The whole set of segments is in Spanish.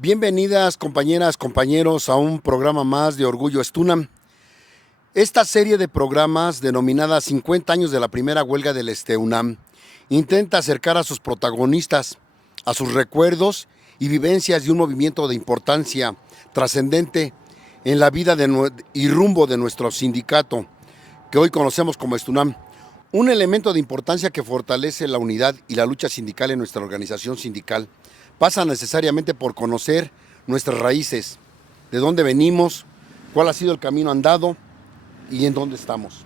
Bienvenidas compañeras, compañeros a un programa más de Orgullo Estunam. Esta serie de programas denominada 50 años de la primera huelga del Esteunam intenta acercar a sus protagonistas, a sus recuerdos y vivencias de un movimiento de importancia trascendente en la vida y rumbo de nuestro sindicato, que hoy conocemos como Estunam. Un elemento de importancia que fortalece la unidad y la lucha sindical en nuestra organización sindical. Pasa necesariamente por conocer nuestras raíces, de dónde venimos, cuál ha sido el camino andado y en dónde estamos.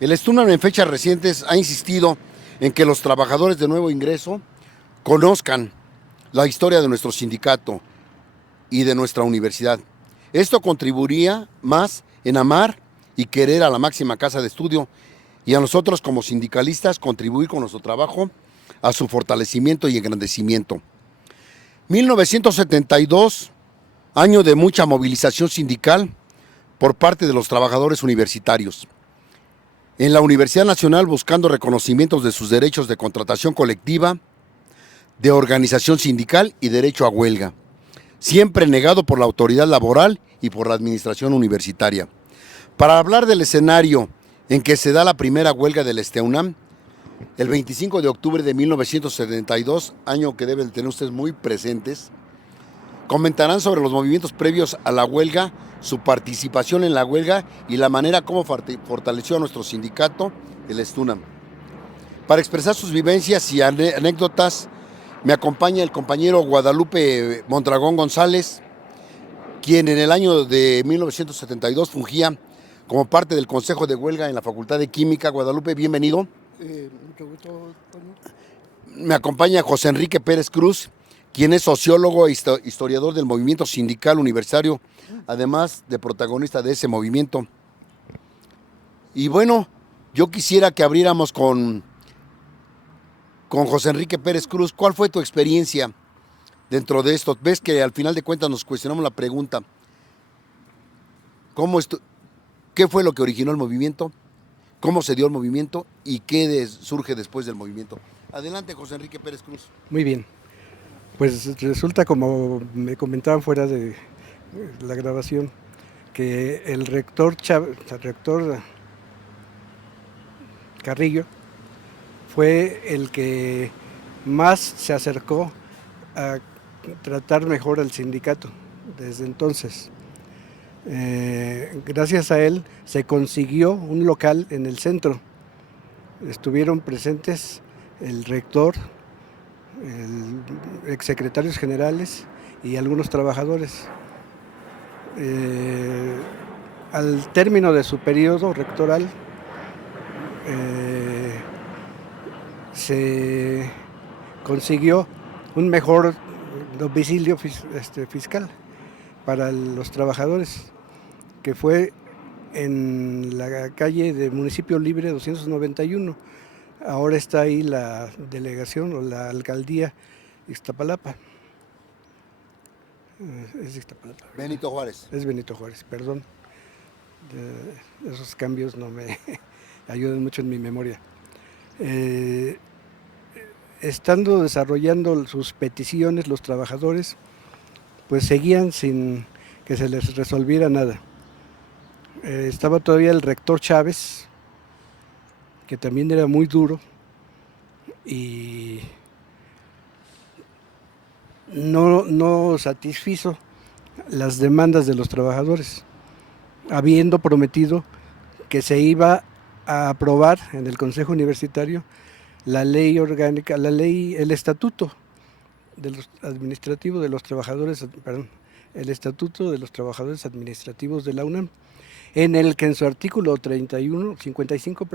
El Estunam en fechas recientes ha insistido en que los trabajadores de nuevo ingreso conozcan la historia de nuestro sindicato y de nuestra universidad. Esto contribuiría más en amar y querer a la máxima casa de estudio y a nosotros como sindicalistas contribuir con nuestro trabajo a su fortalecimiento y engrandecimiento. 1972, año de mucha movilización sindical por parte de los trabajadores universitarios. En la Universidad Nacional buscando reconocimientos de sus derechos de contratación colectiva, de organización sindical y derecho a huelga, siempre negado por la autoridad laboral y por la administración universitaria. Para hablar del escenario en que se da la primera huelga del Esteunam, el 25 de octubre de 1972, año que deben tener ustedes muy presentes, comentarán sobre los movimientos previos a la huelga, su participación en la huelga y la manera como fortaleció a nuestro sindicato, el Estunam. Para expresar sus vivencias y anécdotas, me acompaña el compañero Guadalupe Mondragón González, quien en el año de 1972 fungía como parte del Consejo de Huelga en la Facultad de Química. Guadalupe, bienvenido. Mucho gusto, Toño. Me acompaña José Enrique Pérez Cruz, quien es sociólogo e historiador del movimiento sindical universitario, además de protagonista de ese movimiento. Y bueno, yo quisiera que abriéramos con José Enrique Pérez Cruz. ¿Cuál fue tu experiencia dentro de esto? Ves que al final de cuentas nos cuestionamos la pregunta, ¿qué fue lo que originó el movimiento? ¿Cómo se dio el movimiento y qué surge después del movimiento? Adelante, José Enrique Pérez Cruz. Muy bien. Pues resulta, como me comentaban fuera de la grabación, que el rector Carrillo fue el que más se acercó a tratar mejor al sindicato desde entonces. Gracias a él se consiguió un local en el centro. Estuvieron presentes el rector, el exsecretarios generales y algunos trabajadores. Al término de su periodo rectoral, se consiguió un mejor domicilio fiscal para los trabajadores, que fue en la calle de Municipio Libre 291. Ahora está ahí la delegación o la alcaldía Iztapalapa. Es Iztapalapa. Benito Juárez. Es Benito Juárez, perdón. Esos cambios no me ayudan mucho en mi memoria. Estando desarrollando sus peticiones, los trabajadores pues seguían sin que se les resolviera nada. Estaba todavía el rector Chávez, que también era muy duro y no satisfizo las demandas de los trabajadores, habiendo prometido que se iba a aprobar en el Consejo Universitario la ley orgánica, el estatuto de los administrativos de los trabajadores, el estatuto de los trabajadores administrativos de la UNAM, en el que en su artículo 55,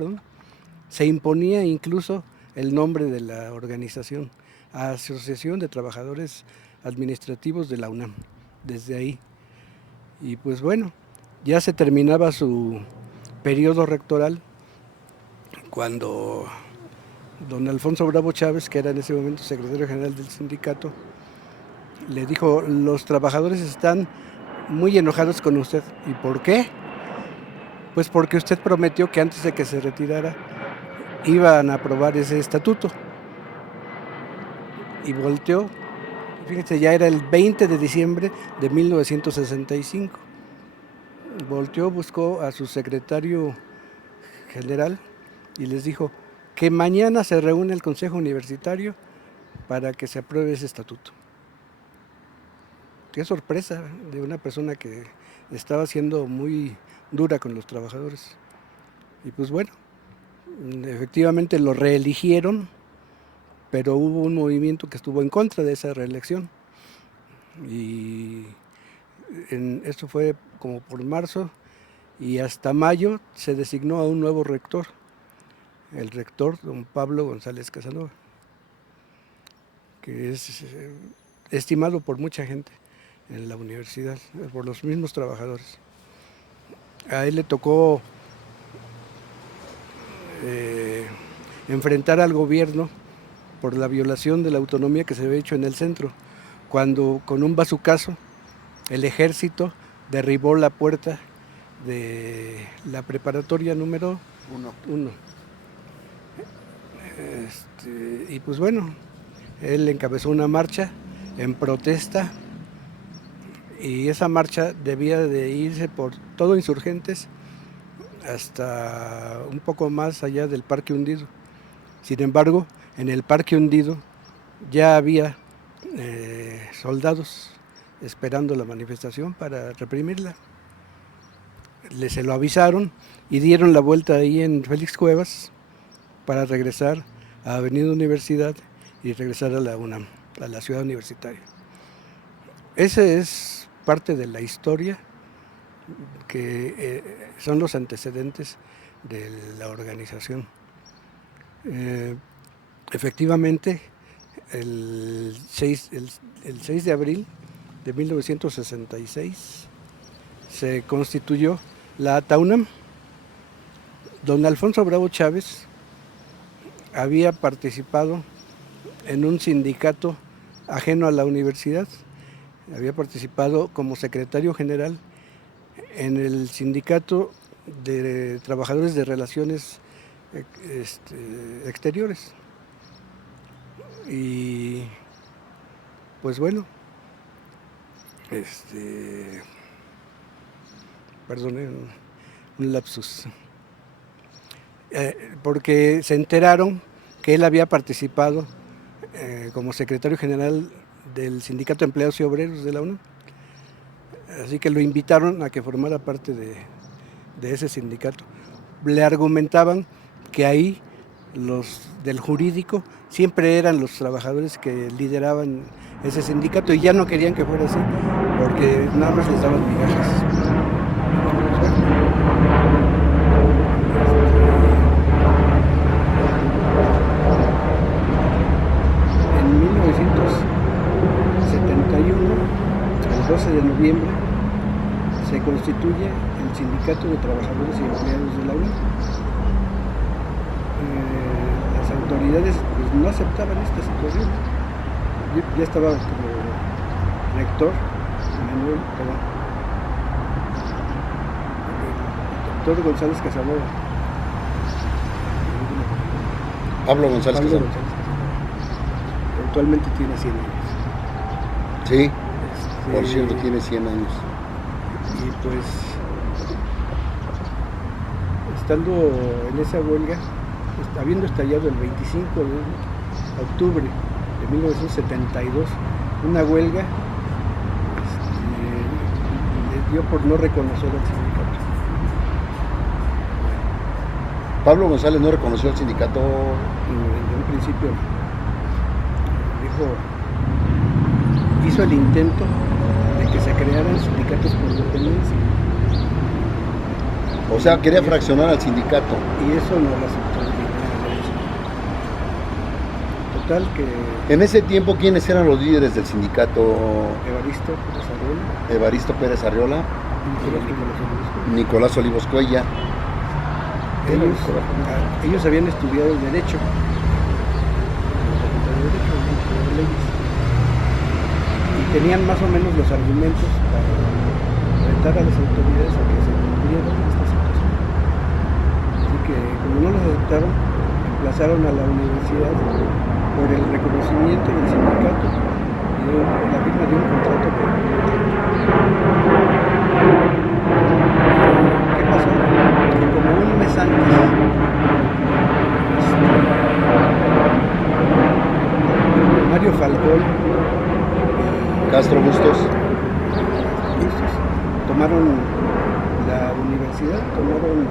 se imponía incluso el nombre de la organización, Asociación de Trabajadores Administrativos de la UNAM, desde ahí. Y pues bueno, ya se terminaba su periodo rectoral cuando don Alfonso Bravo Chávez, que era en ese momento secretario general del sindicato, le dijo: los trabajadores están muy enojados con usted. ¿Y por qué? Pues porque usted prometió que antes de que se retirara iban a aprobar ese estatuto. Y volteó, Fíjense, ya era el 20 de diciembre de 1965. Volteó, buscó a su secretario general y les dijo que mañana se reúne el Consejo Universitario para que se apruebe ese estatuto. Qué sorpresa de una persona que estaba siendo muy dura con los trabajadores. Y pues bueno, efectivamente lo reeligieron, pero hubo un movimiento que estuvo en contra de esa reelección. Y esto fue como por marzo, y hasta mayo se designó a un nuevo rector, el rector don Pablo González Casanova, que es estimado por mucha gente en la universidad, por los mismos trabajadores. A él le tocó enfrentar al gobierno por la violación de la autonomía que se había hecho en el centro, cuando con un bazucazo el ejército derribó la puerta de la preparatoria número 1. Y pues bueno, él encabezó una marcha en protesta, y esa marcha debía de irse por todo Insurgentes hasta un poco más allá del Parque Hundido. Sin embargo, en el Parque Hundido ya había soldados esperando la manifestación para reprimirla. Se lo avisaron y dieron la vuelta ahí en Félix Cuevas para regresar a Avenida Universidad y regresar a la UNAM, a la ciudad universitaria. Ese es parte de la historia, que son los antecedentes de la organización. Efectivamente, el 6 de abril de 1966 se constituyó la ATA-UNAM. Don Alfonso Bravo Chávez había participado en un sindicato ajeno a la universidad, había participado como secretario general en el sindicato de trabajadores de relaciones exteriores. Y pues bueno, perdone un lapsus, porque se enteraron que él había participado como secretario general del Sindicato de Empleados y Obreros de la UNAM. Así que lo invitaron a que formara parte de ese sindicato. Le argumentaban que ahí los del jurídico siempre eran los trabajadores que lideraban ese sindicato, y ya no querían que fuera así, porque nada más les daban migajas. En 1971, el 12 de noviembre, se constituye el Sindicato de Trabajadores y Empleados de la UNAM. Las autoridades pues, no aceptaban esta situación. Yo ya estaba como rector, el doctor González Casanova. Pablo González Casanova. Actualmente tiene 100 años. Sí, por cierto, tiene 100 años. Y pues, estando en esa huelga, habiendo estallado el 25 de octubre de 1972, una huelga, le dio por no reconocer al sindicato. Pablo González no reconoció al sindicato. En un principio hizo el intento de que se crearan sindicatos por dependencia. O sea, quería fraccionar al sindicato. Y eso no lo aceptó. Total que... En ese tiempo, ¿quiénes eran los líderes del sindicato? Evaristo Pérez Arriola, Nicolás Olivos Cuella. Ellos habían estudiado Derecho. Y tenían más o menos los argumentos para retar a las autoridades a que se cumplieran esta situación. Así que, como no los aceptaron, emplazaron a la universidad por el reconocimiento del sindicato y la firma de un contrato por ¿Qué pasó? Que como un mes antes, Mario Falcón Castro Bustos. tomaron la universidad, tomaron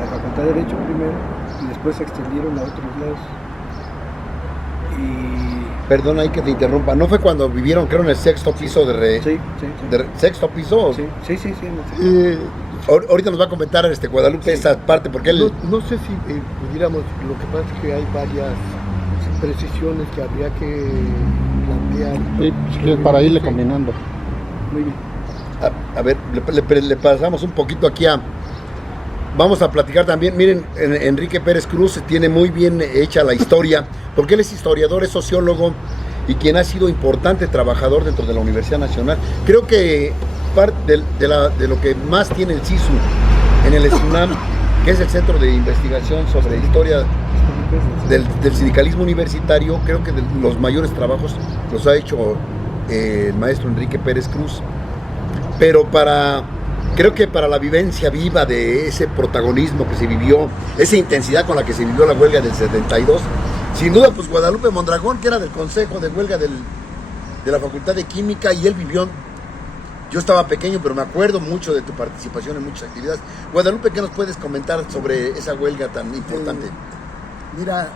la Facultad de Derecho primero y después se extendieron a otros lados. Y Perdón ahí que te interrumpa, ¿no fue cuando vivieron, creo, en el sexto piso sí. ¿Sexto piso? Sí. Ahorita nos va a comentar Guadalupe esa parte, porque él... No sé si pudiéramos, lo que pasa es que hay varias precisiones que habría que plantear. Sí, pues, para irle combinando. Muy bien. A ver, le pasamos un poquito aquí Vamos a platicar también, miren, Enrique Pérez Cruz tiene muy bien hecha la historia, porque él es historiador, es sociólogo y quien ha sido importante trabajador dentro de la Universidad Nacional. Creo que parte de lo que más tiene el CISU en el SUNAM, que es el Centro de Investigación sobre Historia del Sindicalismo Universitario, creo que de los mayores trabajos los ha hecho el maestro Enrique Pérez Cruz. Pero creo que para la vivencia viva de ese protagonismo que se vivió, esa intensidad con la que se vivió la huelga del 72, sin duda, pues Guadalupe Mondragón, que era del Consejo de Huelga de la Facultad de Química, y él vivió, yo estaba pequeño, pero me acuerdo mucho de tu participación en muchas actividades. Guadalupe, ¿qué nos puedes comentar sobre esa huelga tan importante? Mira,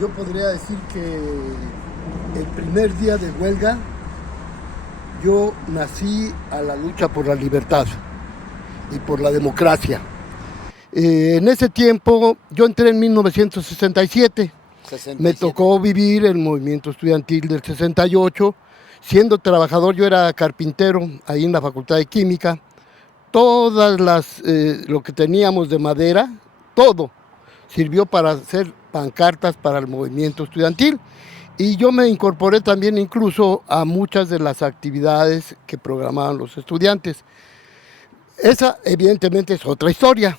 yo podría decir que el primer día de huelga, yo nací a la lucha por la libertad y por la democracia. En ese tiempo, yo entré en 1967, 67. Me tocó vivir el movimiento estudiantil del 68, siendo trabajador, yo era carpintero ahí en la Facultad de Química, lo que teníamos de madera, todo sirvió para hacer pancartas para el movimiento estudiantil. Y yo me incorporé también incluso a muchas de las actividades que programaban los estudiantes. Esa evidentemente es otra historia.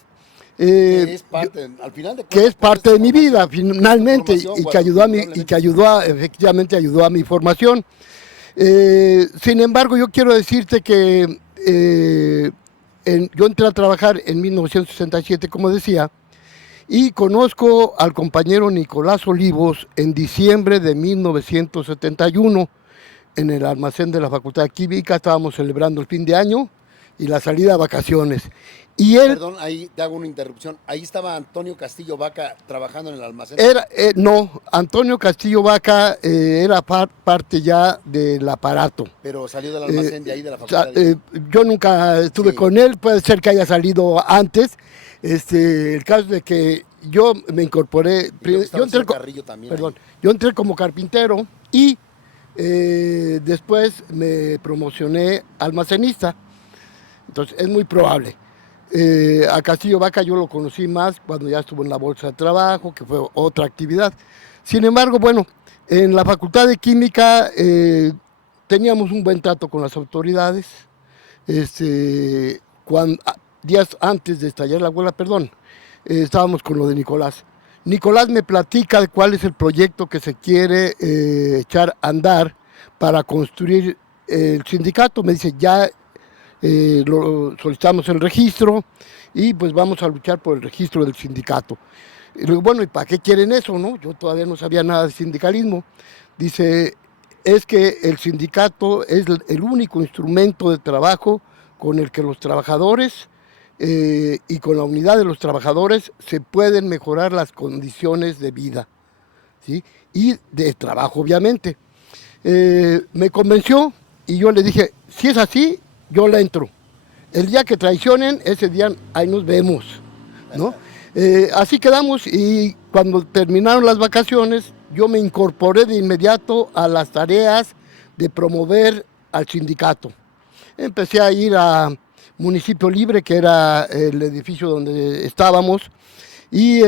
Que es parte, al final de cuentas, que es parte de mi vida finalmente efectivamente ayudó a mi formación. Sin embargo, yo quiero decirte que yo entré a trabajar en 1967, como decía, y conozco al compañero Nicolás Olivos en diciembre de 1971 en el almacén de la Facultad de Química. Estábamos celebrando el fin de año y la salida a vacaciones. Y él, perdón, ahí te hago una interrupción. Ahí estaba Antonio Castillo Vaca trabajando en el almacén. No, Antonio Castillo Vaca era parte ya del aparato. Pero salió del almacén de ahí, de la facultad. Yo nunca estuve con él, puede ser que haya salido antes. El caso de que yo me incorporé, yo entré como carpintero y después me promocioné almacenista. Entonces es muy probable. A Castillo Vaca yo lo conocí más cuando ya estuvo en la bolsa de trabajo, que fue otra actividad. Sin embargo, bueno, en la Facultad de Química teníamos un buen trato con las autoridades. Días antes de estallar la huelga, estábamos con lo de Nicolás. Nicolás me platica de cuál es el proyecto que se quiere echar a andar para construir el sindicato. Me dice, ya solicitamos el registro y pues vamos a luchar por el registro del sindicato. Y le digo, bueno, ¿y para qué quieren eso, no? Yo todavía no sabía nada de sindicalismo. Dice, es que el sindicato es el único instrumento de trabajo con el que los trabajadores y con la unidad de los trabajadores se pueden mejorar las condiciones de vida, ¿sí? Y de trabajo, obviamente. Me convenció y yo le dije, si es así, yo le entro. El día que traicionen, ese día ahí nos vemos, ¿no? Así quedamos, y cuando terminaron las vacaciones, yo me incorporé de inmediato a las tareas de promover al sindicato. Empecé a ir a Municipio Libre, que era el edificio donde estábamos, y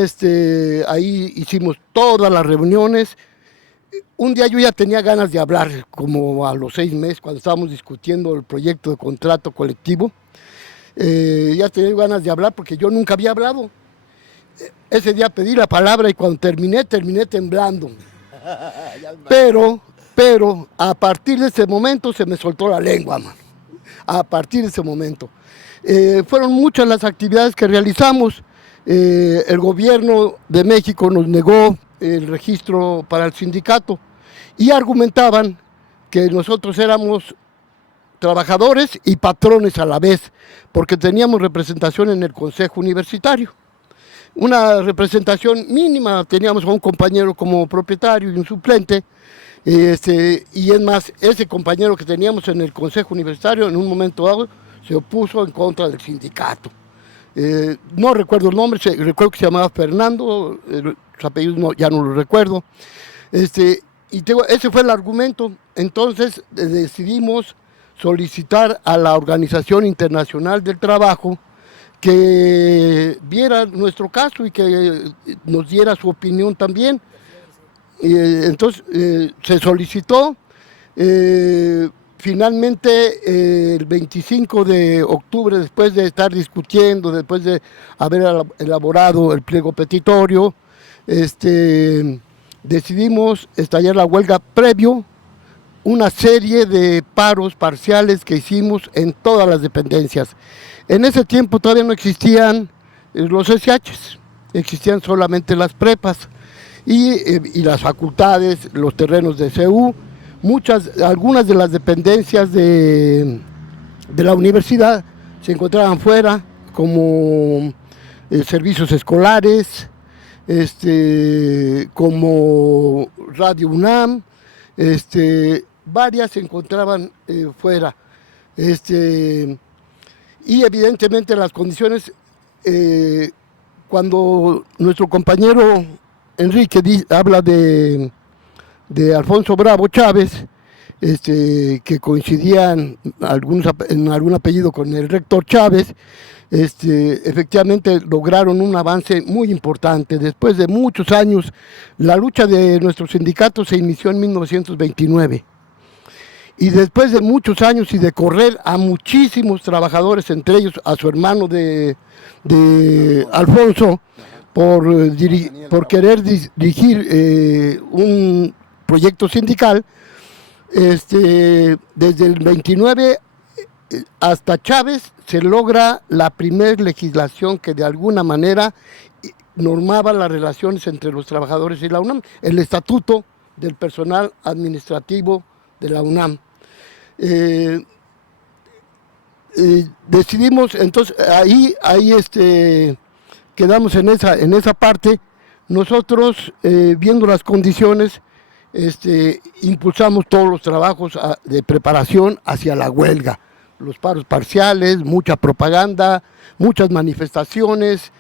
ahí hicimos todas las reuniones. Un día yo ya tenía ganas de hablar, como a los 6 meses, cuando estábamos discutiendo el proyecto de contrato colectivo. Ya tenía ganas de hablar porque yo nunca había hablado. Ese día pedí la palabra y cuando terminé temblando. Pero a partir de ese momento se me soltó la lengua, mano. A partir de ese momento. Fueron muchas las actividades que realizamos. El gobierno de México nos negó el registro para el sindicato y argumentaban que nosotros éramos trabajadores y patrones a la vez, porque teníamos representación en el Consejo Universitario. Una representación mínima, teníamos a un compañero como propietario y un suplente, y es más, ese compañero que teníamos en el Consejo Universitario en un momento dado se opuso en contra del sindicato. No recuerdo el nombre, recuerdo que se llamaba Fernando, sus apellidos ya no lo recuerdo. Ese fue el argumento. Entonces decidimos solicitar a la Organización Internacional del Trabajo que viera nuestro caso y que nos diera su opinión también. Entonces se solicitó, finalmente el 25 de octubre, después de estar discutiendo, después de haber elaborado el pliego petitorio, decidimos estallar la huelga previo una serie de paros parciales que hicimos en todas las dependencias. En ese tiempo todavía no existían los SHs, existían solamente las prepas y las facultades, los terrenos de CU, algunas de las dependencias de la universidad se encontraban fuera, como servicios escolares, como Radio UNAM, varias se encontraban fuera. Y evidentemente las condiciones, cuando nuestro compañero Enrique habla de Alfonso Bravo Chávez, que coincidían en algún apellido con el rector Chávez, efectivamente lograron un avance muy importante. Después de muchos años, la lucha de nuestro sindicato se inició en 1929. Y después de muchos años y de correr a muchísimos trabajadores, entre ellos a su hermano de Alfonso, por querer dirigir un proyecto sindical, desde el 29 hasta Chávez se logra la primera legislación que de alguna manera normaba las relaciones entre los trabajadores y la UNAM, el estatuto del personal administrativo de la UNAM. Decidimos, entonces ahí quedamos en esa parte. Nosotros, viendo las condiciones, impulsamos todos los trabajos de preparación hacia la huelga, los paros parciales, mucha propaganda, muchas manifestaciones,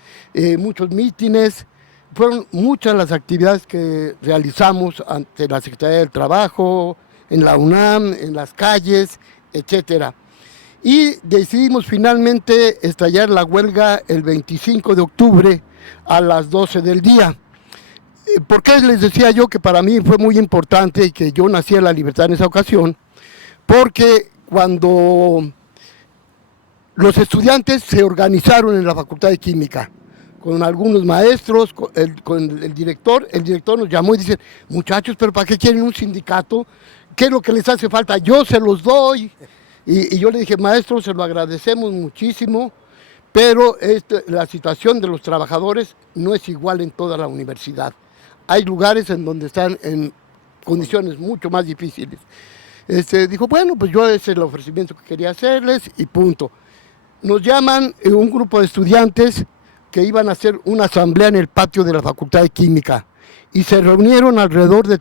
muchos mítines. Fueron muchas las actividades que realizamos ante la Secretaría del Trabajo, en la UNAM, en las calles, etcétera. Y decidimos finalmente estallar la huelga el 25 de octubre a las 12 del día. ¿Por qué les decía yo que para mí fue muy importante y que yo nací en La Libertad en esa ocasión? Porque cuando los estudiantes se organizaron en la Facultad de Química, con algunos maestros, con el director nos llamó y dice: muchachos, ¿pero para qué quieren un sindicato? ¿Qué es lo que les hace falta? Yo se los doy. Y yo le dije: maestro, se lo agradecemos muchísimo, pero la situación de los trabajadores no es igual en toda la universidad. Hay lugares en donde están en condiciones mucho más difíciles. Dijo: bueno, pues yo ese es el ofrecimiento que quería hacerles y punto. Nos llaman un grupo de estudiantes que iban a hacer una asamblea en el patio de la Facultad de Química. Y se reunieron alrededor de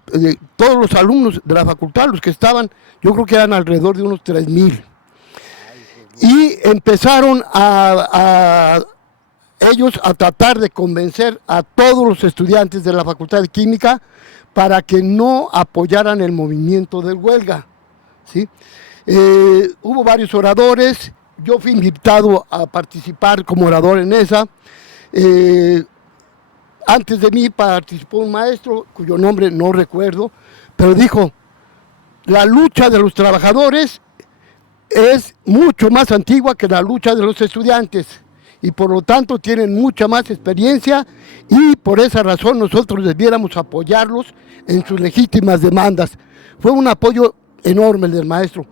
todos los alumnos de la facultad, los que estaban, yo creo que eran alrededor de unos 3,000. Y empezaron ellos a tratar de convencer a todos los estudiantes de la Facultad de Química para que no apoyaran el movimiento de huelga, ¿sí? Hubo varios oradores, yo fui invitado a participar como orador en esa. Antes de mí participó un maestro, cuyo nombre no recuerdo, pero dijo: la lucha de los trabajadores es mucho más antigua que la lucha de los estudiantes. y por lo tanto tienen mucha más experiencia y por esa razón nosotros debiéramos apoyarlos en sus legítimas demandas. Fue un apoyo enorme el del maestro.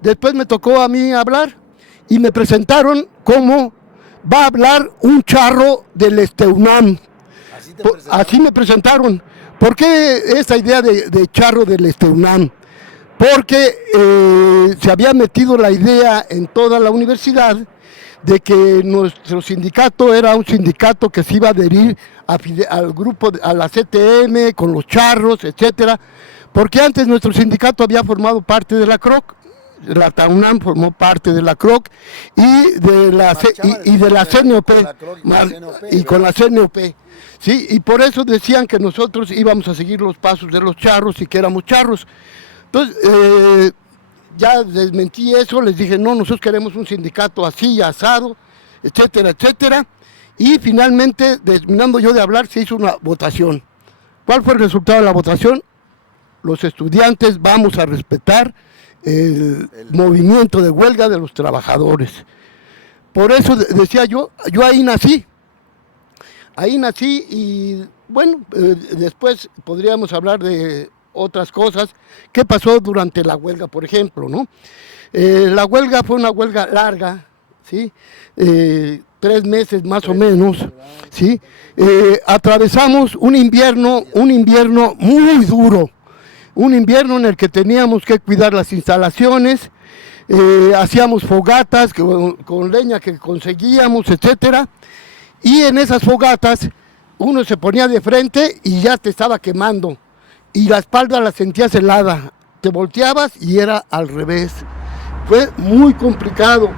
Después me tocó a mí hablar y me presentaron como va a hablar un charro del UNAM. Así me presentaron. ¿Por qué esa idea de charro del UNAM? Porque se había metido la idea en toda la universidad de que nuestro sindicato era un sindicato que se iba a adherir al grupo, a la CTM, con los charros, etcétera, porque antes nuestro sindicato había formado parte de la CROC, la TAUNAM formó parte de la CROC y de la CNOP, y con la CNOP, ¿sí? Y por eso decían que nosotros íbamos a seguir los pasos de los charros y que éramos charros. Entonces, ya desmentí eso, les dije, no, nosotros queremos un sindicato así, asado, etcétera, etcétera. Y finalmente, terminando yo de hablar, se hizo una votación. ¿Cuál fue el resultado de la votación? Los estudiantes vamos a respetar el movimiento de huelga de los trabajadores. Por eso decía yo ahí nací. Ahí nací y bueno, después podríamos hablar de otras cosas. ¿Qué pasó durante la huelga, por ejemplo, no? La huelga fue una huelga larga, ¿sí? 3 meses más o menos, ¿sí? Atravesamos un invierno muy duro, un invierno en el que teníamos que cuidar las instalaciones, hacíamos fogatas con leña que conseguíamos, etcétera, y en esas fogatas uno se ponía de frente y ya te estaba quemando, y la espalda la sentías helada, te volteabas y era al revés. Fue muy complicado.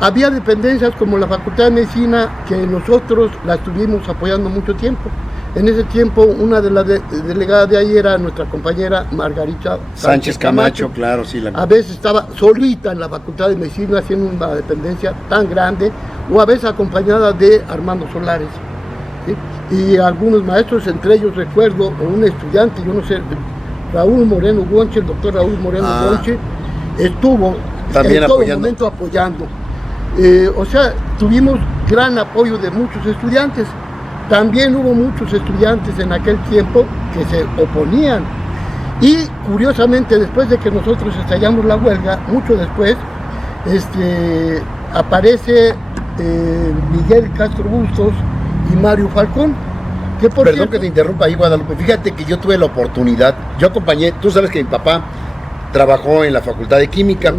Había dependencias como la Facultad de Medicina que nosotros la estuvimos apoyando mucho tiempo. En ese tiempo una de las delegadas de ahí era nuestra compañera Margarita Sánchez Camacho, claro, sí. A veces estaba solita en la Facultad de Medicina haciendo una dependencia tan grande, o a veces acompañada de Armando Solares, ¿sí? Y algunos maestros, entre ellos recuerdo un estudiante, yo no sé, Raúl Moreno Gonche, el doctor Raúl Moreno Gonche, estuvo también en todo momento apoyando. O sea, tuvimos gran apoyo de muchos estudiantes. También hubo muchos estudiantes en aquel tiempo que se oponían. Y curiosamente, después de que nosotros estallamos la huelga, mucho después, aparece Miguel Castro Bustos y Mario Falcón. Perdón que te interrumpa ahí, Guadalupe. Fíjate que yo tuve la oportunidad, yo acompañé, tú sabes que mi papá trabajó en la Facultad de Química.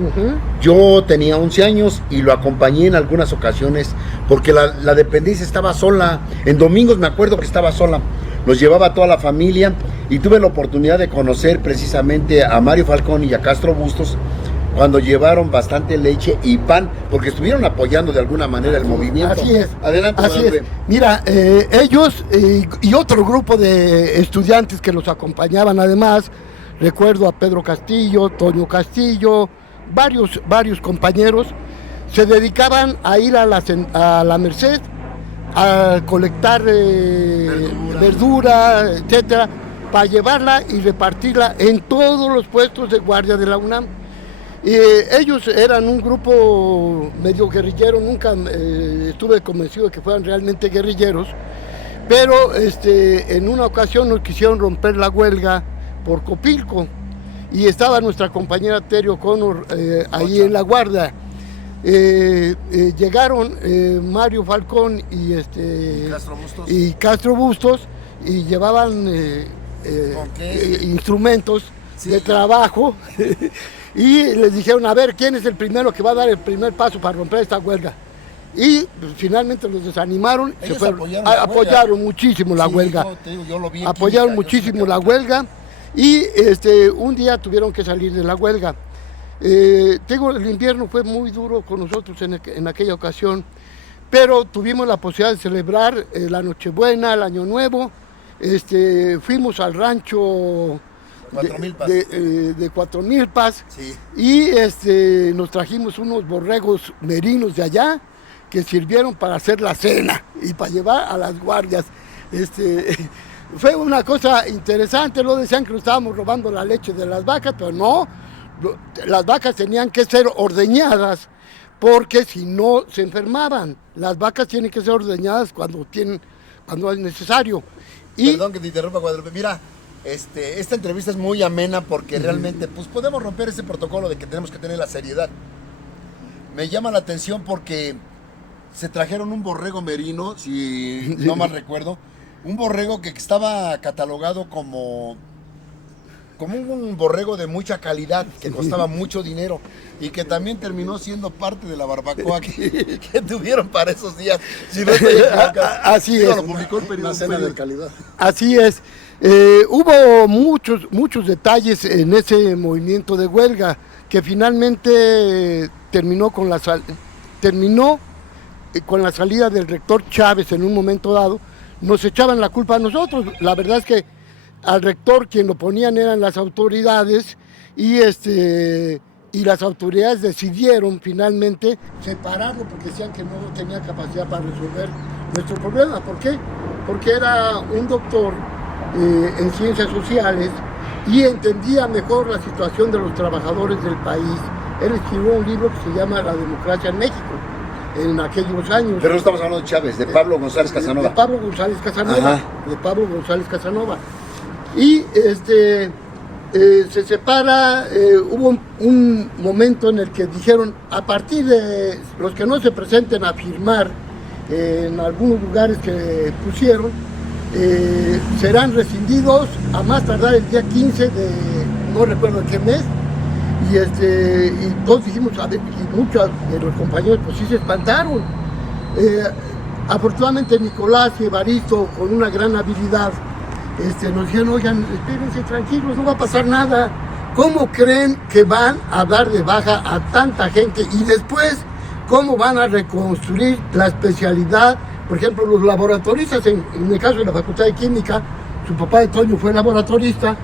Yo tenía 11 años y lo acompañé en algunas ocasiones porque la dependencia estaba sola. En domingos me acuerdo que estaba sola. Nos llevaba a toda la familia y tuve la oportunidad de conocer precisamente a Mario Falcón y a Castro Bustos cuando llevaron bastante leche y pan, porque estuvieron apoyando de alguna manera el movimiento. Así es. Adelante, así es. Mira, ellos y otro grupo de estudiantes que los acompañaban además, recuerdo a Pedro Castillo, Toño Castillo, varios compañeros, se dedicaban a ir a la Merced, a colectar verdura, etcétera, para llevarla y repartirla en todos los puestos de guardia de la UNAM. Ellos eran un grupo medio guerrillero, nunca estuve convencido de que fueran realmente guerrilleros, pero en una ocasión nos quisieron romper la huelga por Copilco y estaba nuestra compañera Terio Connor ahí en la guardia. Llegaron Mario Falcón y Castro Bustos y llevaban instrumentos de trabajo y les dijeron, a ver, ¿quién es el primero que va a dar el primer paso para romper esta huelga? Y finalmente los desanimaron, apoyaron muchísimo la huelga, apoyaron muchísimo la huelga. Y un día tuvieron que salir de la huelga. El invierno fue muy duro con nosotros en aquella ocasión, pero tuvimos la posibilidad de celebrar la Nochebuena, el Año Nuevo. Fuimos al rancho de Cuatro Milpas, sí. Y nos trajimos unos borregos merinos de allá que sirvieron para hacer la cena y para llevar a las guardias. Fue una cosa interesante. Lo decían que nos estábamos robando la leche de las vacas, pero no, las vacas tenían que ser ordeñadas porque si no se enfermaban. Las vacas tienen que ser ordeñadas cuando es necesario. Y perdón que te interrumpa, Guadalupe. Mira, esta entrevista es muy amena porque realmente pues podemos romper ese protocolo de que tenemos que tener la seriedad. Me llama la atención porque se trajeron un borrego merino, si no mal recuerdo, un borrego que estaba catalogado como un borrego de mucha calidad, que costaba mucho dinero y que también terminó siendo parte de la barbacoa que tuvieron para esos días. Si no estoy equivocado. Así es. Lo publicó el periódico. Una cena de calidad. Así es. Hubo muchos detalles en ese movimiento de huelga que finalmente terminó con la salida del rector Chávez en un momento dado. Nos echaban la culpa a nosotros. La verdad es que al rector quien lo ponían eran las autoridades y las autoridades decidieron finalmente separarlo porque decían que no tenía capacidad para resolver nuestro problema. ¿Por qué? Porque era un doctor en ciencias sociales y entendía mejor la situación de los trabajadores del país. Él escribió un libro que se llama La democracia en México en aquellos años. Pero no estamos hablando de Chávez, de Pablo González Casanova. De Pablo González Casanova. Ajá. De Pablo González Casanova. Y se separa, hubo un momento en el que dijeron, a partir de los que no se presenten a firmar en algunos lugares que pusieron, serán rescindidos a más tardar el día 15 de, no recuerdo qué mes, y todos dijimos, a ver, y muchos de los compañeros pues sí se espantaron. Afortunadamente Nicolás y Evaristo, con una gran habilidad, nos dijeron, oigan, espérense tranquilos, no va a pasar nada. ¿Cómo creen que van a dar de baja a tanta gente? Y después, ¿cómo van a reconstruir la especialidad? Por ejemplo, los laboratoristas, en el caso de la Facultad de Química, su papá de Toño fue laboratorista,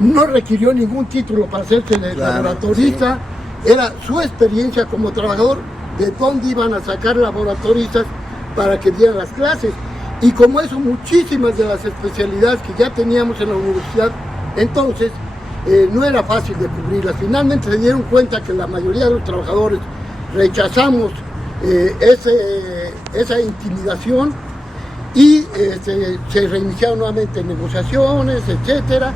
no requirió ningún título para hacerse laboratorista, sí. Era su experiencia como trabajador, de dónde iban a sacar laboratoristas para que dieran las clases. Y como eso, muchísimas de las especialidades que ya teníamos en la universidad, entonces no era fácil de cubrirlas. Finalmente se dieron cuenta que la mayoría de los trabajadores rechazamos esa intimidación y se reiniciaron nuevamente negociaciones, etcétera,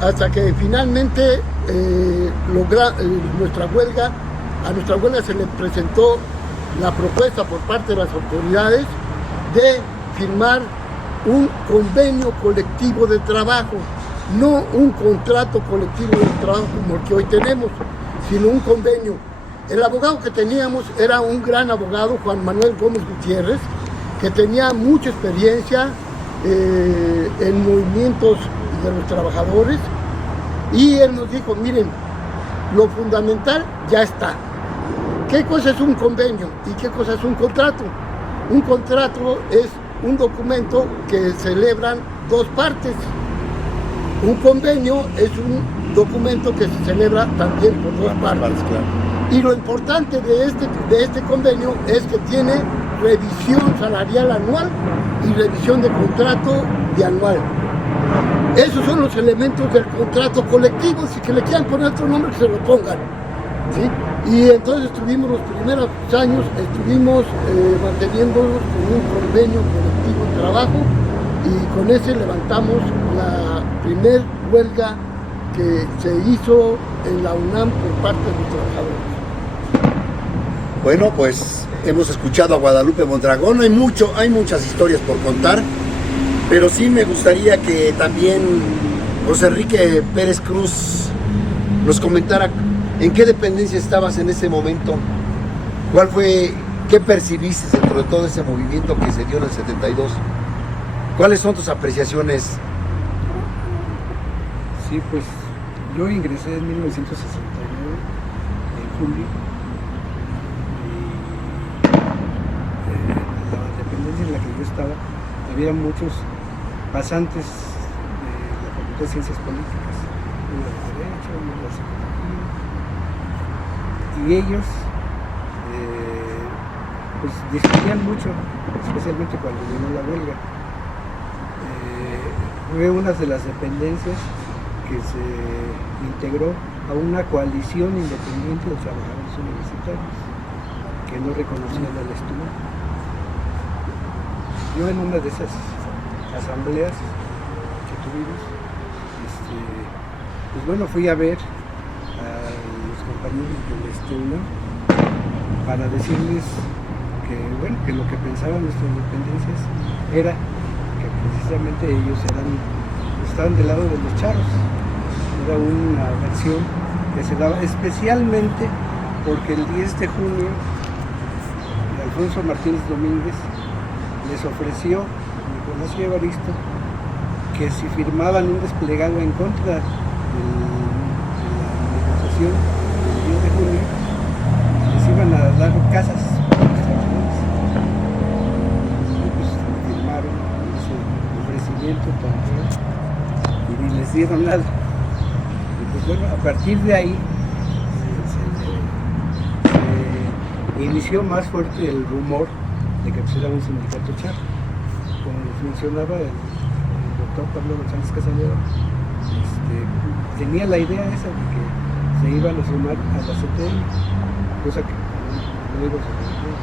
hasta que finalmente a nuestra huelga se le presentó la propuesta por parte de las autoridades de firmar un convenio colectivo de trabajo, no un contrato colectivo de trabajo como el que hoy tenemos, sino un convenio. El abogado que teníamos era un gran abogado, Juan Manuel Gómez Gutiérrez, que tenía mucha experiencia en movimientos de los trabajadores, y él nos dijo, miren, lo fundamental ya está. ¿Qué cosa es un convenio y qué cosa es un contrato? Un contrato es un documento que celebran dos partes. Un convenio es un documento que se celebra también por dos partes. Claro. Y lo importante de este convenio es que tiene revisión salarial anual y revisión de contrato bianual. Esos son los elementos del contrato colectivo. Si que le quieran poner otro nombre, que se lo pongan, ¿sí? Y entonces estuvimos los primeros años, manteniéndonos con un convenio colectivo de trabajo, y con ese levantamos la primer huelga que se hizo en la UNAM por parte de los trabajadores. Bueno, pues hemos escuchado a Guadalupe Mondragón, hay muchas historias por contar, pero sí me gustaría que también José Enrique Pérez Cruz nos comentara en qué dependencia estabas en ese momento, qué percibiste dentro de todo ese movimiento que se dio en el 72, cuáles son tus apreciaciones. Sí, pues yo ingresé en 1969, en julio, y la dependencia en la que yo estaba, había muchos pasantes de la Facultad de Ciencias Políticas, uno de Derecho, uno de Psicología, y ellos pues discutían mucho, especialmente cuando llegó la huelga. Fue una de las dependencias que se integró a una coalición independiente de trabajadores universitarios. que no reconocía la lectura. Yo en una de esas asambleas que tuvimos, pues bueno, fui a ver a los compañeros del UNAM para decirles que, bueno, que lo que pensaban nuestras dependencias era que precisamente ellos estaban del lado de los charros. Era una versión que se daba especialmente porque el 10 de junio Alfonso Martínez Domínguez les ofreció a Nicolás y Evaristo que si firmaban un desplegado en contra de la negociación del 10 de junio, les iban a dar casas para los trabajadores. Y pues firmaron ese ofrecimiento y ni les dieron nada. Y pues bueno, a partir de ahí se inició más fuerte el rumor de que pues era un sindicato charro. Como les mencionaba el doctor Pablo González Casanova, tenía la idea esa de que se iban a sumar a la CTM, cosa que no iba a suceder.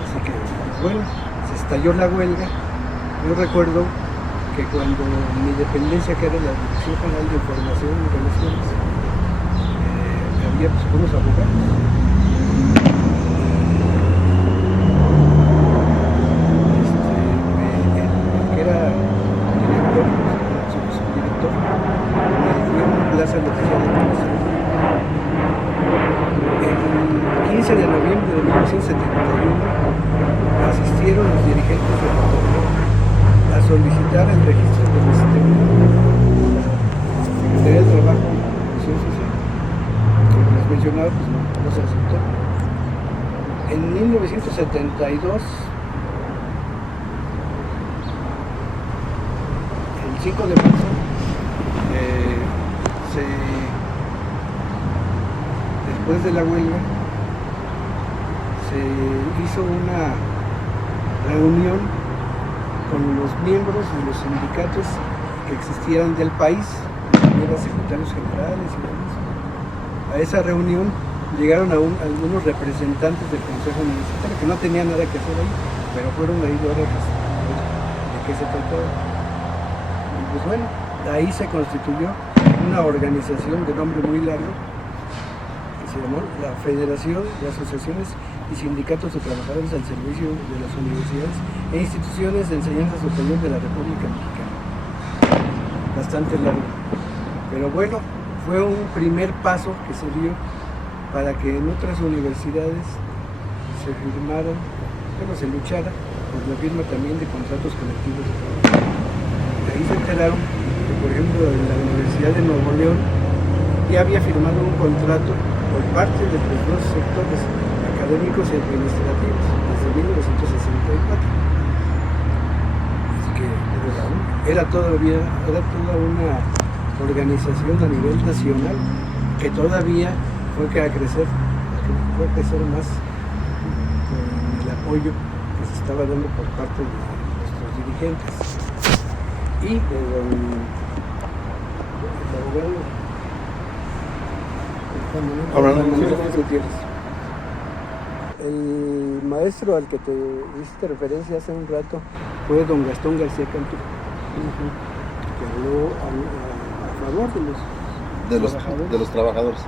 Así que, pues bueno, se estalló la huelga. Yo recuerdo que cuando mi dependencia, que era la Dirección General de Información y Relaciones, había pues unos abogados. Que era director, subdirector, me dio una plaza en la oficina de administración. El 15 de noviembre de 1971 asistieron los dirigentes de Cotonou a solicitar el registro del sistema Secretaría del Trabajo y Previsión Social. Como les mencionaba, pues no se aceptó. En 1972, el 5 de marzo, después de la huelga, se hizo una reunión con los miembros de los sindicatos que existieran del país, eran secretarios generales y demás. A esa reunión llegaron algunos representantes del Consejo Universitario que no tenían nada que hacer ahí, pero fueron ahí a ver de qué se trataba. Y pues bueno, ahí se constituyó una organización de nombre muy largo que se llamó la Federación de Asociaciones y Sindicatos de Trabajadores al Servicio de las Universidades e Instituciones de Enseñanza Superior de la República Mexicana. Bastante largo. Pero bueno, fue un primer paso que se dio para que en otras universidades se firmaran, bueno, se luchara por la firma también de contratos colectivos de trabajo. Ahí se enteraron que, por ejemplo, en la Universidad de Nuevo León ya había firmado un contrato por parte de los dos sectores académicos y administrativos desde 1964. Así que era toda una organización a nivel nacional que todavía fue a crecer más con el apoyo que se estaba dando por parte de nuestros dirigentes y el abogado Gutiérrez. El maestro al que te hiciste referencia hace un rato fue don Gastón García Cantú, que habló a favor de los trabajadores.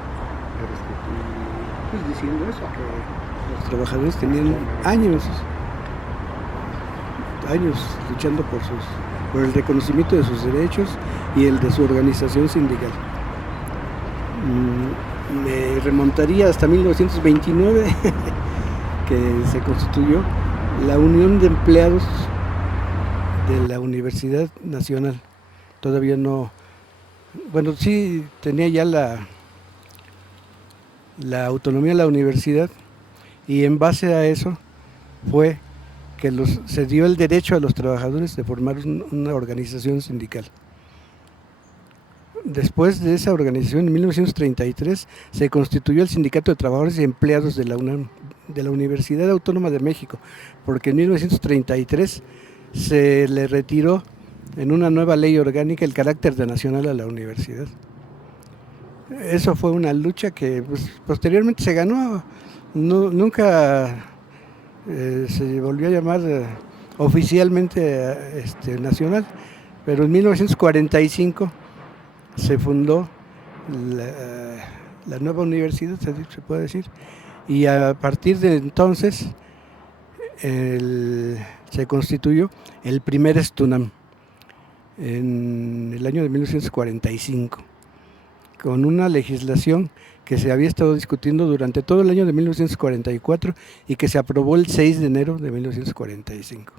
Pues diciendo eso, que los trabajadores tenían años luchando por el reconocimiento de sus derechos y el de su organización sindical. Me remontaría hasta 1929 que se constituyó la Unión de Empleados de la Universidad Nacional. Todavía no, bueno, sí tenía ya la autonomía de la universidad, y en base a eso fue que se dio el derecho a los trabajadores de formar una organización sindical. Después de esa organización, en 1933, se constituyó el Sindicato de Trabajadores y Empleados de la UNAM, de la Universidad Autónoma de México, porque en 1933 se le retiró en una nueva ley orgánica el carácter de nacional a la universidad. Eso fue una lucha que pues, posteriormente se ganó Nunca se volvió a llamar oficialmente nacional, pero en 1945 se fundó la nueva universidad, se puede decir, y a partir de entonces se constituyó el primer STUNAM en el año de 1945, con una legislación que se había estado discutiendo durante todo el año de 1944 y que se aprobó el 6 de enero de 1945.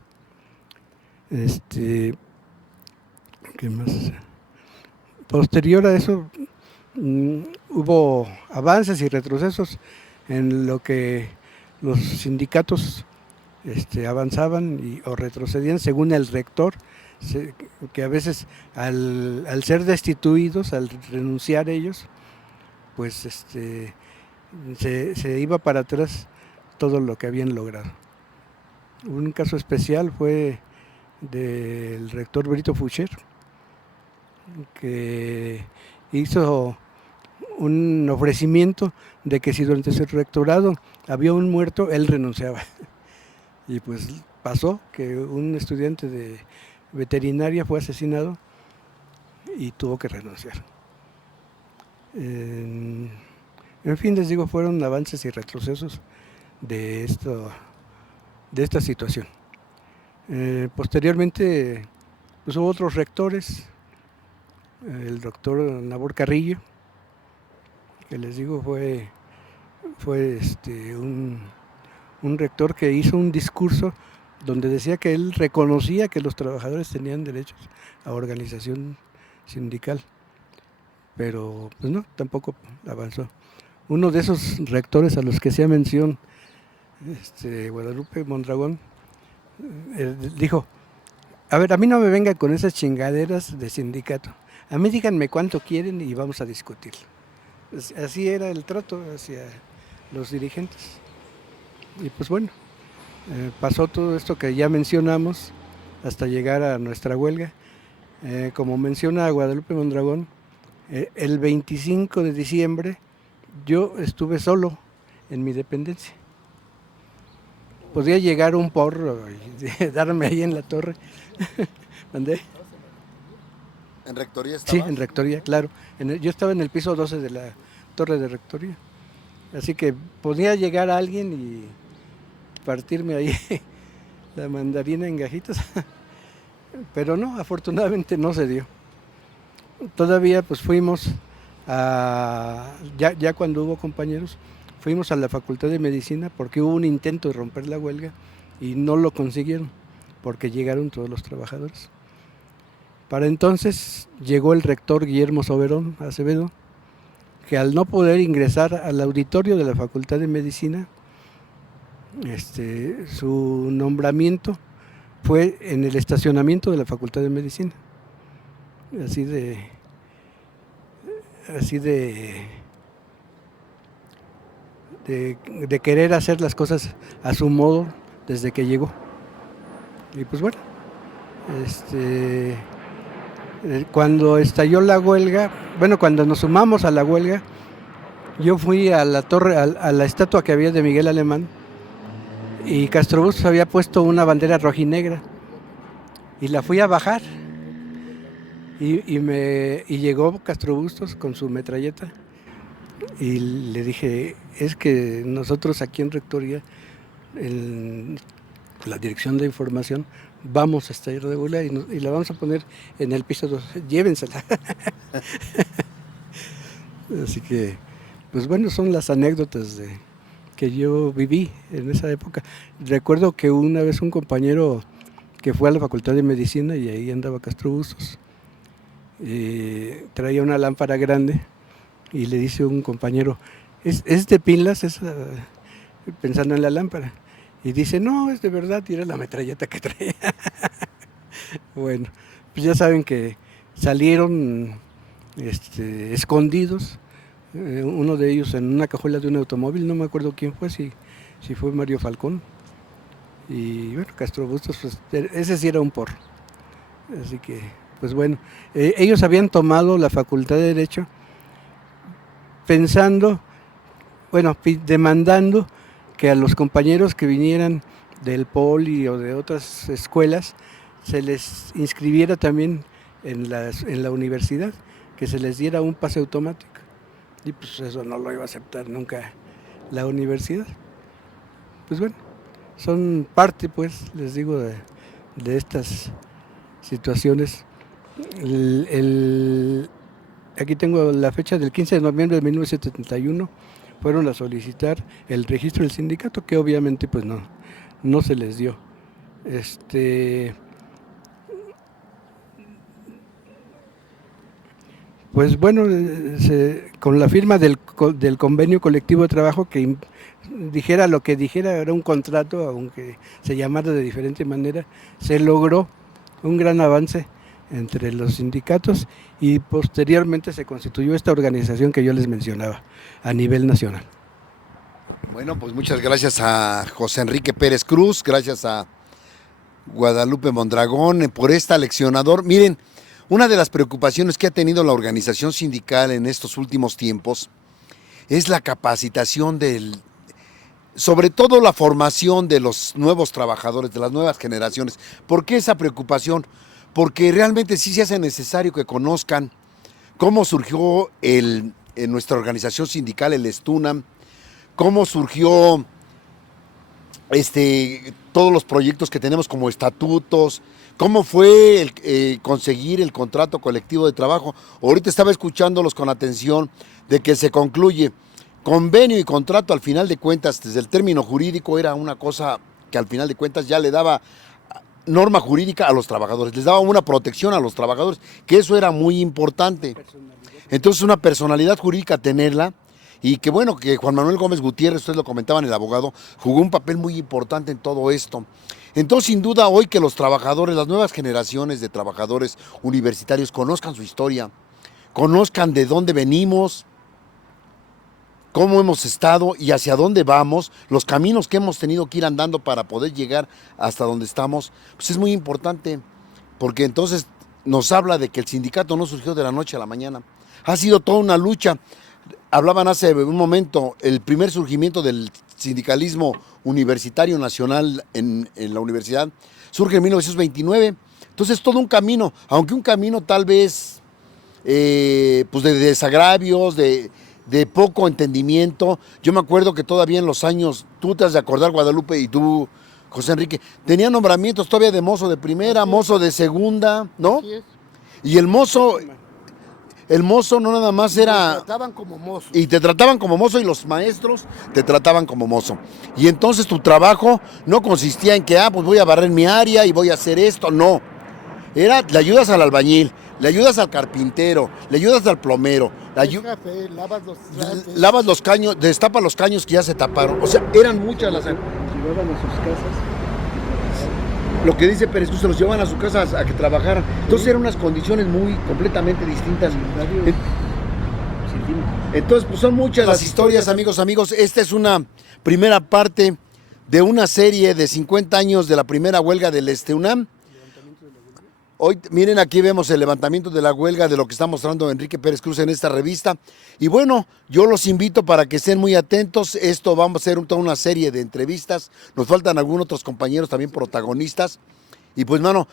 ¿Qué más? Posterior a eso hubo avances y retrocesos en lo que los sindicatos avanzaban o retrocedían según el rector, que a veces al ser destituidos, al renunciar ellos, pues se iba para atrás todo lo que habían logrado. Un caso especial fue del rector Brito Foucher, que hizo un ofrecimiento de que si durante su rectorado había un muerto, él renunciaba. Y pues pasó que un estudiante de veterinaria fue asesinado y tuvo que renunciar. En fin, les digo, fueron avances y retrocesos de esta situación. Posteriormente pues hubo otros rectores, el doctor Nabor Carrillo, que les digo fue un rector que hizo un discurso donde decía que él reconocía que los trabajadores tenían derechos a organización sindical, pero pues no, tampoco avanzó. Uno de esos rectores a los que hacía mención Guadalupe Mondragón dijo: a ver, a mí no me vengan con esas chingaderas de sindicato, a mí díganme cuánto quieren y vamos a discutir. Así era el trato hacia los dirigentes. Y pues bueno, pasó todo esto que ya mencionamos hasta llegar a nuestra huelga. Como menciona Guadalupe Mondragón, el 25 de diciembre yo estuve solo en mi dependencia. Podía llegar un porro y darme ahí en la torre. ¿Mandé? ¿En rectoría estabas? Sí, en rectoría, claro. Yo estaba en el piso 12 de la torre de rectoría. Así que podía llegar alguien y partirme ahí la mandarina en gajitas. Pero no, afortunadamente no se dio. Todavía pues fuimos ya cuando hubo compañeros, fuimos a la Facultad de Medicina porque hubo un intento de romper la huelga y no lo consiguieron porque llegaron todos los trabajadores. Para entonces llegó el rector Guillermo Soberón Acevedo, que al no poder ingresar al auditorio de la Facultad de Medicina, su nombramiento fue en el estacionamiento de la Facultad de Medicina. Así de querer hacer las cosas a su modo desde que llegó. Y pues bueno, cuando estalló la huelga, cuando nos sumamos a la huelga, yo fui a la torre, a la estatua que había de Miguel Alemán, y Castro Bustos había puesto una bandera rojinegra y la fui a bajar y llegó Castro Bustos con su metralleta y le dije: es que nosotros aquí en rectoría, en la dirección de información, vamos a estallar de huelga y la vamos a poner en el piso 2, llévensela. Así que pues bueno, son las anécdotas que yo viví en esa época. Recuerdo que una vez un compañero que fue a la Facultad de Medicina, y ahí andaba Castro Bustos, traía una lámpara grande y le dice un compañero: ¿es de pilas esa? Pensando en la lámpara. Y dice: no, es de verdad, y era la metralleta que traía. Bueno, pues ya saben que salieron escondidos, uno de ellos en una cajuela de un automóvil, no me acuerdo quién fue, si fue Mario Falcón. Y bueno, Castro Bustos, pues, ese sí era un porro. Así que, pues bueno, ellos habían tomado la Facultad de Derecho pensando, demandando que a los compañeros que vinieran del Poli o de otras escuelas se les inscribiera también en la universidad, que se les diera un pase automático. Y pues eso no lo iba a aceptar nunca la universidad. Pues bueno, son parte, pues, les digo, de estas situaciones. Aquí tengo la fecha del 15 de noviembre de 1971, fueron a solicitar el registro del sindicato, que obviamente pues no se les dio. Pues bueno, con la firma del convenio colectivo de trabajo, que dijera lo que dijera, era un contrato, aunque se llamara de diferente manera, se logró un gran avance entre los sindicatos y posteriormente se constituyó esta organización que yo les mencionaba a nivel nacional. Bueno, pues muchas gracias a José Enrique Pérez Cruz, gracias a Guadalupe Mondragón por esta leccionador. Miren, una de las preocupaciones que ha tenido la organización sindical en estos últimos tiempos es la capacitación sobre todo la formación de los nuevos trabajadores, de las nuevas generaciones. ¿Por qué esa preocupación? Porque realmente sí se hace necesario que conozcan cómo surgió en nuestra organización sindical, el STUNAM, cómo surgió todos los proyectos que tenemos como estatutos, cómo fue conseguir el contrato colectivo de trabajo. Ahorita estaba escuchándolos con atención de que se concluye convenio y contrato. Al final de cuentas, desde el término jurídico era una cosa que al final de cuentas ya le daba norma jurídica a los trabajadores, les daba una protección a los trabajadores, que eso era muy importante. Entonces una personalidad jurídica tenerla, y que bueno, que Juan Manuel Gómez Gutiérrez, ustedes lo comentaban, el abogado, jugó un papel muy importante en todo esto. Entonces, sin duda, hoy que los trabajadores, las nuevas generaciones de trabajadores universitarios conozcan su historia, conozcan de dónde venimos, cómo hemos estado y hacia dónde vamos, los caminos que hemos tenido que ir andando para poder llegar hasta donde estamos, pues es muy importante, porque entonces nos habla de que el sindicato no surgió de la noche a la mañana, ha sido toda una lucha. Hablaban hace un momento, el primer surgimiento del sindicalismo universitario nacional en la universidad surge en 1929, entonces todo un camino, aunque un camino tal vez pues de desagravios, de poco entendimiento. Yo me acuerdo que todavía en los años, tú te has de acordar, Guadalupe, y tú, José Enrique, tenían nombramientos todavía de mozo de primera, mozo de segunda, ¿no? Así es. Y el mozo no nada más era... Te trataban como mozo. Y te trataban como mozo, y los maestros te trataban como mozo. Y entonces tu trabajo no consistía en que, pues voy a barrer mi área y voy a hacer esto, no. Le ayudas al albañil, le ayudas al carpintero, le ayudas al plomero, Café, lavas los trastes. lavas los caños, destapas los caños que ya se taparon. O sea, eran muchas las... Llevaban a sus casas. Lo que dice Pérez Cruz, se los llevaban a su casa a que trabajaran. Entonces eran unas condiciones muy completamente distintas. Entonces, pues son muchas las historias, amigos. Esta es una primera parte de una serie de 50 años de la primera huelga del UNAM. Hoy, miren, aquí vemos el levantamiento de la huelga, de lo que está mostrando Enrique Pérez Cruz en esta revista. Y bueno, yo los invito para que estén muy atentos. Esto vamos a hacer toda una serie de entrevistas. Nos faltan algunos otros compañeros también protagonistas. Y pues, mano,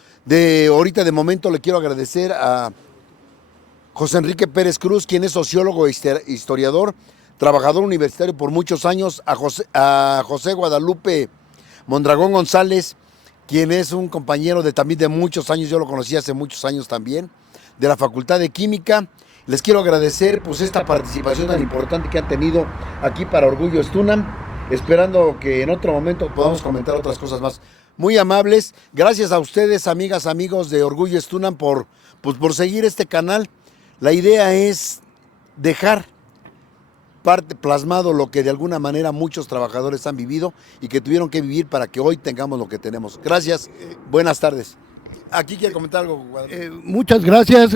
ahorita de momento le quiero agradecer a José Enrique Pérez Cruz, quien es sociólogo e historiador, trabajador universitario por muchos años, a José Guadalupe Mondragón González, quien es un compañero también de muchos años, yo lo conocí hace muchos años también, de la Facultad de Química. Les quiero agradecer pues esta participación tan importante que han tenido aquí para Orgullo STUNAM, esperando que en otro momento podamos comentar otras cosas más. Muy amables, gracias a ustedes, amigas, amigos de Orgullo STUNAM, por seguir este canal. La idea es dejar plasmado lo que de alguna manera muchos trabajadores han vivido y que tuvieron que vivir para que hoy tengamos lo que tenemos. Gracias, buenas tardes. Aquí quiere comentar algo, Guadalupe. Muchas gracias,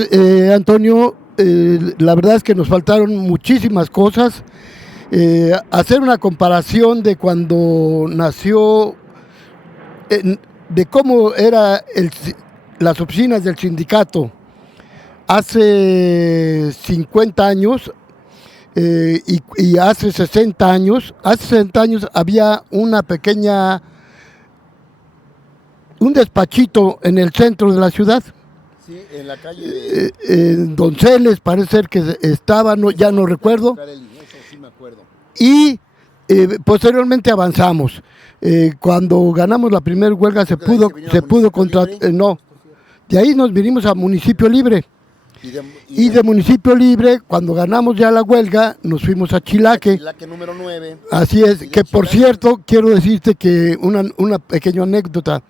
Antonio. La verdad es que nos faltaron muchísimas cosas. Hacer una comparación de cuando nació, de cómo eran las oficinas del sindicato hace 50 años, y hace 60 años había un despachito en el centro de la ciudad. Sí, en la calle En Donceles, parece ser que estaba, ya no recuerdo. Eso sí me acuerdo. Y posteriormente avanzamos. Cuando ganamos la primera huelga se pudo contratar. No, de ahí nos vinimos a Municipio Libre. Y de Municipio Libre, cuando ganamos ya la huelga, nos fuimos a Chilaque. Chilaque número 9. Así es, que por cierto, quiero decirte que una pequeña anécdota.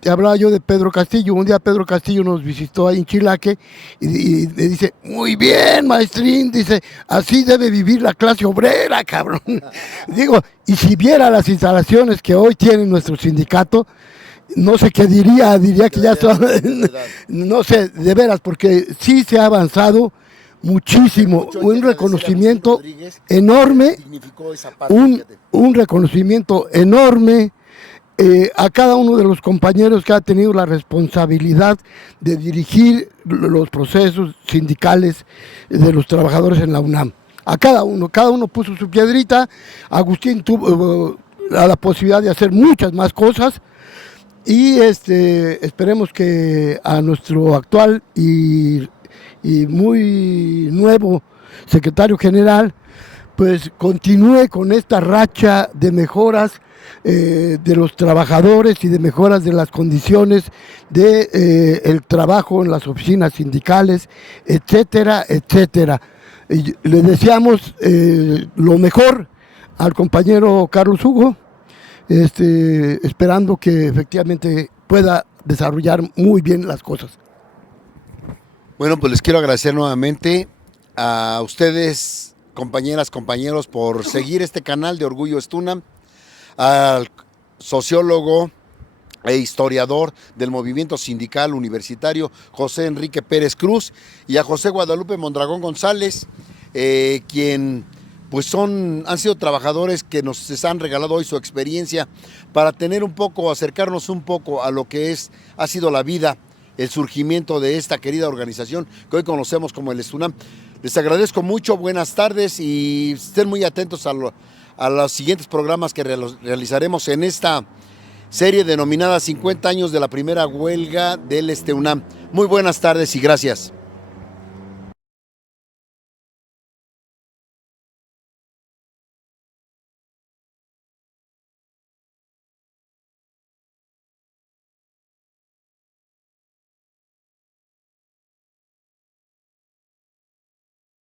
Te hablaba yo de Pedro Castillo. Un día Pedro Castillo nos visitó ahí en Chilaque y me dice, muy bien, maestrín, dice, así debe vivir la clase obrera, cabrón. Digo, y si viera las instalaciones que hoy tiene nuestro sindicato, no sé qué diría que ya son, no sé, de veras, porque sí se ha avanzado muchísimo, un reconocimiento enorme, un reconocimiento enorme a cada uno de los compañeros que ha tenido la responsabilidad de dirigir los procesos sindicales de los trabajadores en la UNAM. A cada uno puso su piedrita. Agustín tuvo la posibilidad de hacer muchas más cosas y esperemos que a nuestro actual y muy nuevo secretario general pues continúe con esta racha de mejoras de los trabajadores y de mejoras de las condiciones de el trabajo en las oficinas sindicales, etcétera, etcétera. Y le deseamos lo mejor al compañero Carlos Hugo, esperando que efectivamente pueda desarrollar muy bien las cosas. Bueno, pues les quiero agradecer nuevamente a ustedes, compañeras, compañeros, por seguir este canal de Orgullo Estuna, al sociólogo e historiador del movimiento sindical universitario José Enrique Pérez Cruz y a José Guadalupe Mondragón González, quien pues han sido trabajadores que nos han regalado hoy su experiencia para tener un poco, acercarnos un poco a lo que ha sido la vida, el surgimiento de esta querida organización que hoy conocemos como el Estunam. Les agradezco mucho, buenas tardes y estén muy atentos a los siguientes programas que realizaremos en esta serie denominada 50 años de la primera huelga del UNAM. Muy buenas tardes y gracias.